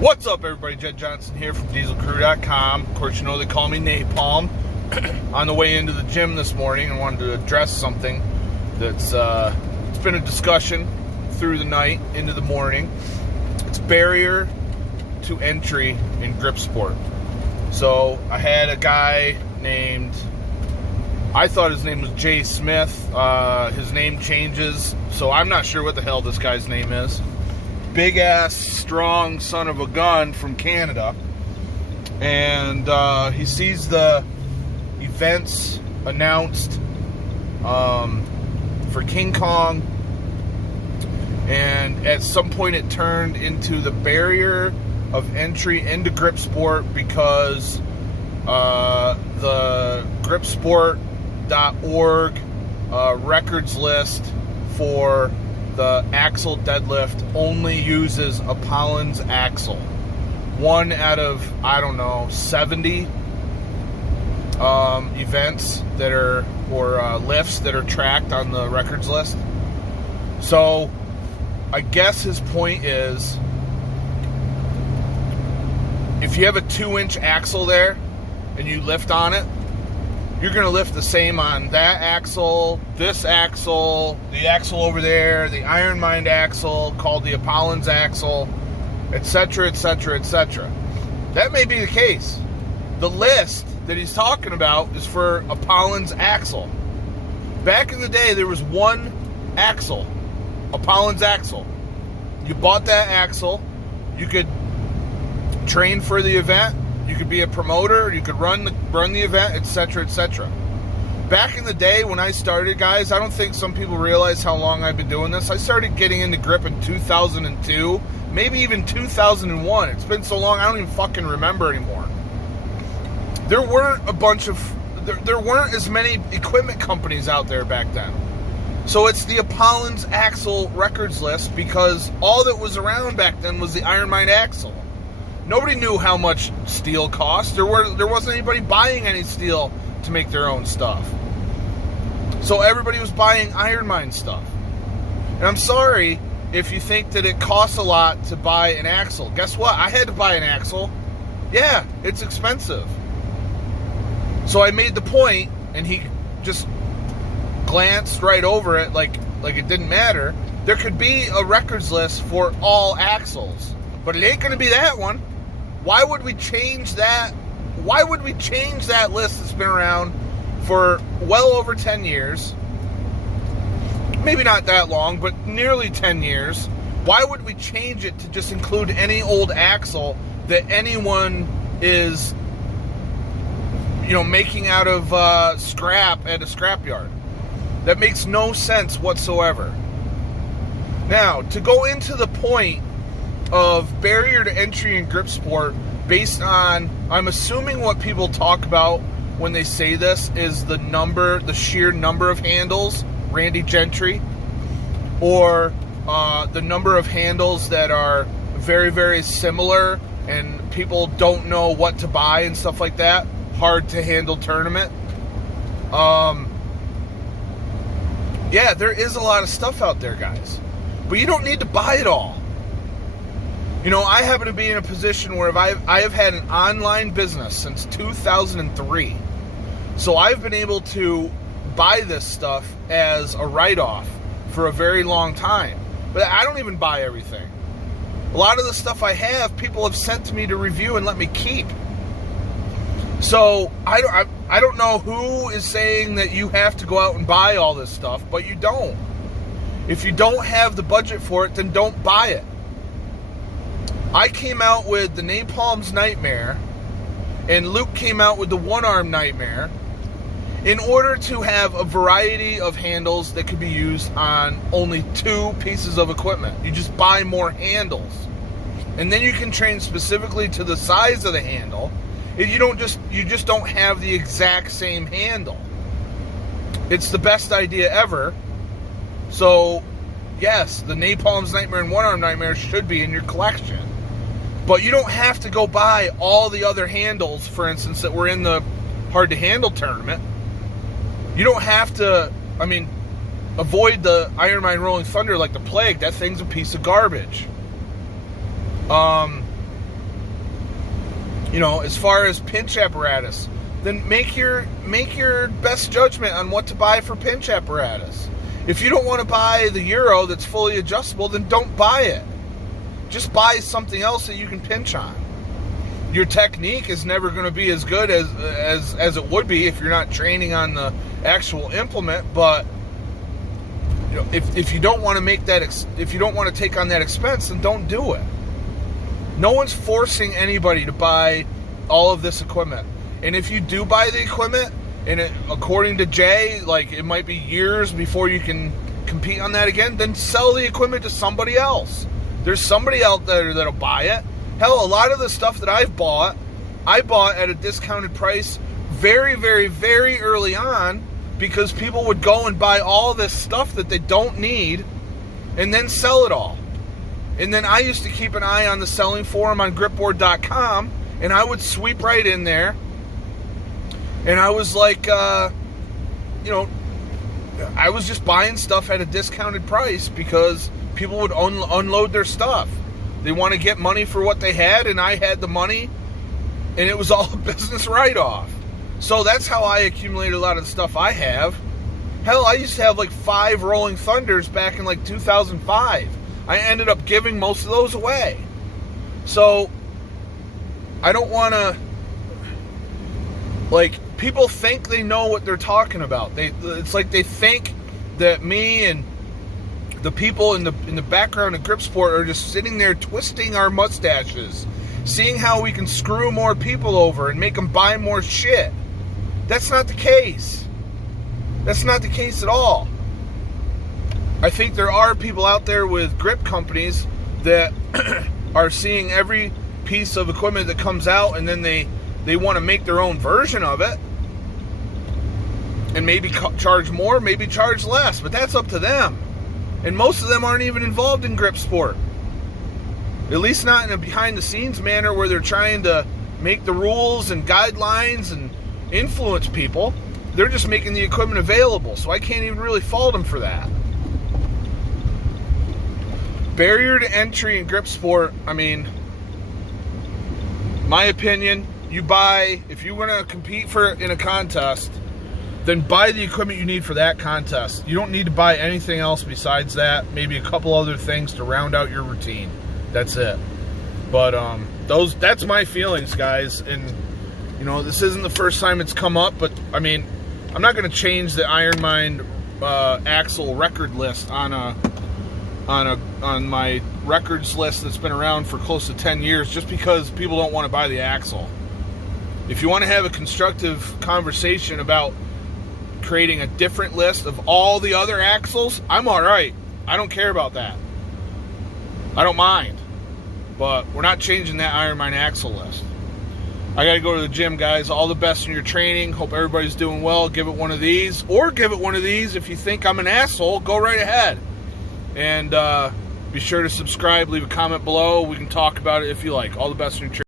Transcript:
What's up, everybody? Jed Johnson here from DieselCrew.com. Of course, you know they call me Napalm. On the way into the gym this morning, I wanted to address something that's it's been a discussion through the night into the morning. It's barrier to entry in grip sport. So I had a guy named, I thought his name was Jay Smith. His name changes, so I'm not sure what the hell this guy's name is. Big ass, strong son of a gun from Canada, and he sees the events announced for King Kong, and at some point it turned into the barrier of entry into grip sport because the gripsport.org records list for the axle deadlift only uses a Pollins axle. One out of, I don't know, 70 events that are, or lifts that are tracked on the records list. So I guess his point is, if you have a 2-inch axle there and you lift on it, you're going to lift the same on that axle, this axle, the axle over there, the Iron Mind axle called the Apollons axle, etc., etc., etc. That may be the case. The list that he's talking about is for Apollons axle. Back in the day, there was one axle, Apollons axle. You bought that axle, you could train for the event, you could be a promoter, you could run the event, etc., etc. Back in the day when I started, guys, I don't think some people realize how long I've been doing this. I started getting into grip in 2002, maybe even 2001. It's been so long, I don't even fucking remember anymore. There weren't there weren't as many equipment companies out there back then. So it's the Apollons axle records list because all that was around back then was the Iron Mind axle. Nobody knew how much steel cost. There wasn't anybody buying any steel to make their own stuff. So everybody was buying Iron Mind stuff. And I'm sorry if you think that it costs a lot to buy an axle. Guess what? I had to buy an axle. Yeah, it's expensive. So I made the point, and he just glanced right over it like it didn't matter. There could be a records list for all axles, but it ain't going to be that one. Why would we change that? Why would we change that list that's been around for well over 10 years? Maybe not that long, but nearly 10 years. Why would we change it to just include any old axle that anyone is, making out of scrap at a scrapyard? That makes no sense whatsoever. Now, to go into the point of barrier to entry in grip sport based on, I'm assuming what people talk about when they say this is the sheer number of handles, Randy Gentry, or the number of handles that are very, very similar and people don't know what to buy and stuff like that. Hard to handle tournament. Yeah, there is a lot of stuff out there, guys, but you don't need to buy it all. I happen to be in a position where I have had an online business since 2003. So I've been able to buy this stuff as a write-off for a very long time. But I don't even buy everything. A lot of the stuff I have, people have sent to me to review and let me keep. So I don't know who is saying that you have to go out and buy all this stuff, but you don't. If you don't have the budget for it, then don't buy it. I came out with the Napalm's Nightmare, and Luke came out with the One-Arm Nightmare, in order to have a variety of handles that could be used on only 2 pieces of equipment. You just buy more handles, and then you can train specifically to the size of the handle. You just don't have the exact same handle. It's the best idea ever. So, yes, the Napalm's Nightmare and One-Arm Nightmare should be in your collection. But you don't have to go buy all the other handles, for instance, that were in the Hard to Handle tournament. You don't have to, avoid the Iron Mind Rolling Thunder like the plague. That thing's a piece of garbage. as far as pinch apparatus, then make your best judgment on what to buy for pinch apparatus. If you don't want to buy the Euro that's fully adjustable, then don't buy it. Just buy something else that you can pinch on. Your technique is never going to be as good as it would be if you're not training on the actual implement. But if you don't want to make that, if you don't want to take on that expense, then don't do it. No one's forcing anybody to buy all of this equipment. And if you do buy the equipment, and according to Jay, like it might be years before you can compete on that again, then sell the equipment to somebody else. There's somebody out there that'll buy it. Hell, a lot of the stuff that I bought at a discounted price very, very, very early on, because people would go and buy all this stuff that they don't need and then sell it all. And then I used to keep an eye on the selling forum on gripboard.com, and I would sweep right in there. And I was like, I was just buying stuff at a discounted price because people would unload their stuff. They want to get money for what they had, and I had the money, and it was all a business write-off. So that's how I accumulated a lot of the stuff I have. Hell, I used to have like 5 Rolling Thunders back in like 2005. I ended up giving most of those away. So I don't want to, people think they know what they're talking about. It's like they think that me and the people in the background of Grip Sport are just sitting there twisting our mustaches, seeing how we can screw more people over and make them buy more shit. That's not the case. That's not the case at all. I think there are people out there with grip companies that are seeing every piece of equipment that comes out, and then they want to make their own version of it and maybe charge more, maybe charge less, but that's up to them. And most of them aren't even involved in Grip Sport, at least not in a behind-the-scenes manner where they're trying to make the rules and guidelines and influence people. They're just making the equipment available, so I can't even really fault them for that. Barrier to entry in Grip Sport, I mean, my opinion, you buy, if you want to compete in a contest, then buy the equipment you need for that contest. You don't need to buy anything else besides that. Maybe a couple other things to round out your routine. That's it. But that's my feelings, guys. And this isn't the first time it's come up, but I mean, I'm not going to change the Ironmind axle record list on my records list that's been around for close to 10 years just because people don't want to buy the axle. If you want to have a constructive conversation about creating a different list of all the other axles, I'm all right. I don't care about that. I don't mind. But we're not changing that Ironmind axle list. I got to go to the gym, guys. All the best in your training. Hope everybody's doing well. Give it one of these. Or give it one of these. If you think I'm an asshole, go right ahead. And be sure to subscribe. Leave a comment below. We can talk about it if you like. All the best in your training.